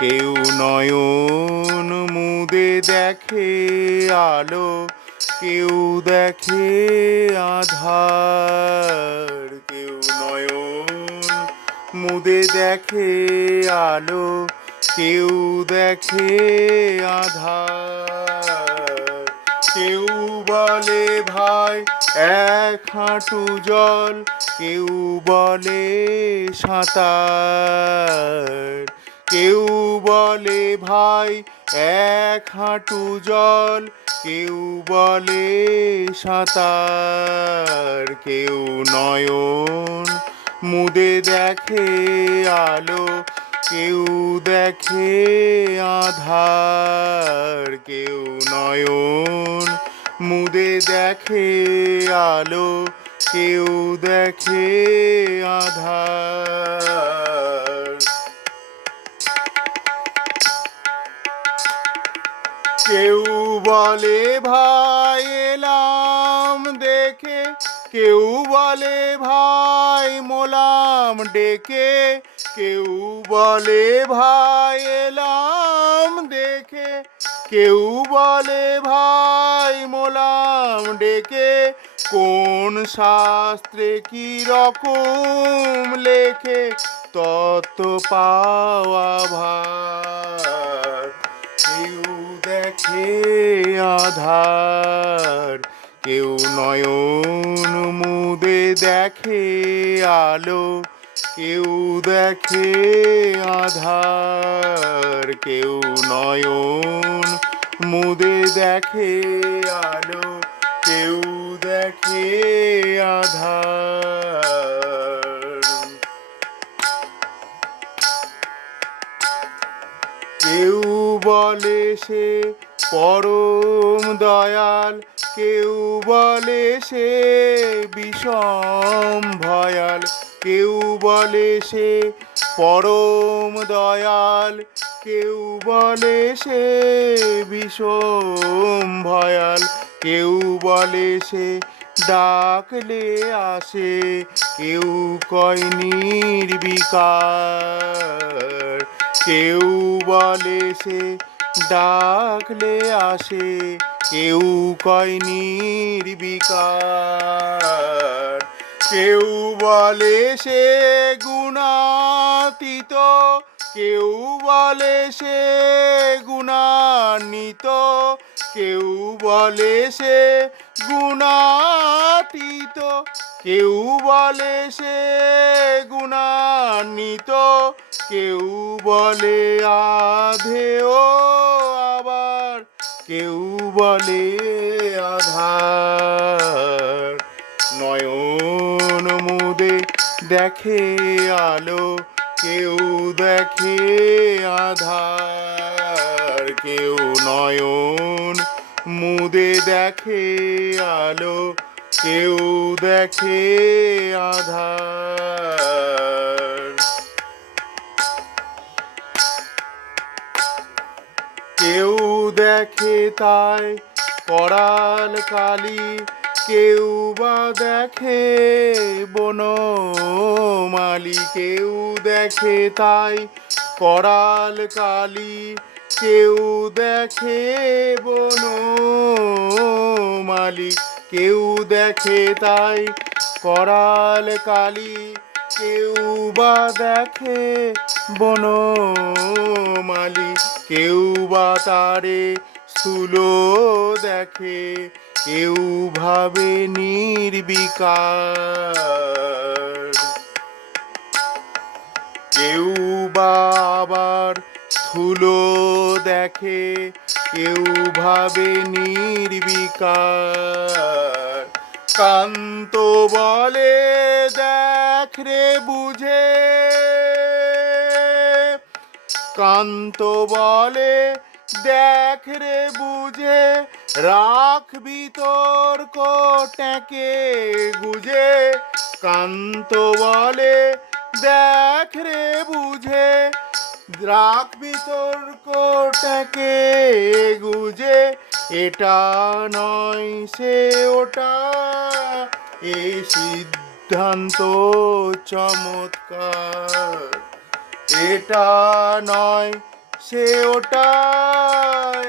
কেউ নয়ন মুদে দেখে আলো, কেউ দেখে আধার, কেউ নয়ন মুদে দেখে আলো, কেউ দেখে আধার। কেউ বলে, ভাই, এক হাঁটু জল। কেউ বলে, সাঁতার। কেউ বলে ভাই, এক হাঁটু জল। কেউ বলে সাঁতার, কেউ নয়ন। মুদে দেখে আলো, কেউ দেখে আধার, কেউ নয়ন। মুদে দেখে আলো, কেউ দেখে আধার। বলে, ভাই, এলাম দেখে। কেউ বলে, ভাই, মোলাম ডেকে। কেউ বলে, ভাই, এলাম দেখে। কেউ বলে, ভাই, মোলাম ডেকে। কোন শাস্ত্রে কি রকম লেখে? তত পাওয়া ভার। কেউ দেখে আধার, কেউ নয়ন মুদে দেখে আলো, কেউ দেখে আধার, কেউ নয়ন মুদে দেখে আলো, কেউ দেখে আধার। বলে সে পরম দয়াল। কেউ বলে সে বিষম ভয়াল। কেউ বলে সে পরম দয়াল। কেউ বলে সে বিষম ভয়াল। কেউ বলে সে ডাকলে আসে। কেউ কয় নির্বিকার। কেউ বলে সে, ডাকলে আসে। কেউ কয় নির্বিকার। কেউ বলে সে গুণাতীত। কেউ বলে সে গুণান্বিত। কেউ বলে সে গুণাতীত। কেউ বলে সে গুণান্বিত। কেউ বলে আধেও আবার কেউ বলে আধার। নয়ন মুদে দেখে আলো, কেউ দেখে আধার। কেউ নয়ন মুদে দেখে আলো, কেউ দেখে আধার। দেখে তাই করাল কালি কেউ বা দেখে, বন বনমালি কেউ দেখে তাই করাল কালি কেউ দেখে, বন বনমালি কেউ দেখে তাই করাল কালি কেউ বা দেখে, বন বনমালি কেউ বা তারে স্থূল দেখে, কেউ ভাবে নির্বিকার। কেউ বা আবার স্থূল দেখে, কেউ ভাবে নির্বিকার। কান্ত বলে দেখ রে বুঝে কান্ত বলে, দেখ রে বুঝে, রাখ বিতর্ক ট্যাকে গুজে। কান্ত বলে, দেখ রে বুঝে, রাখ বিতর্কটাকে গুজে। এটা নয় সে ওটা, এই সিদ্ধান্ত চমৎকার। এটা নয় সে ওটাই।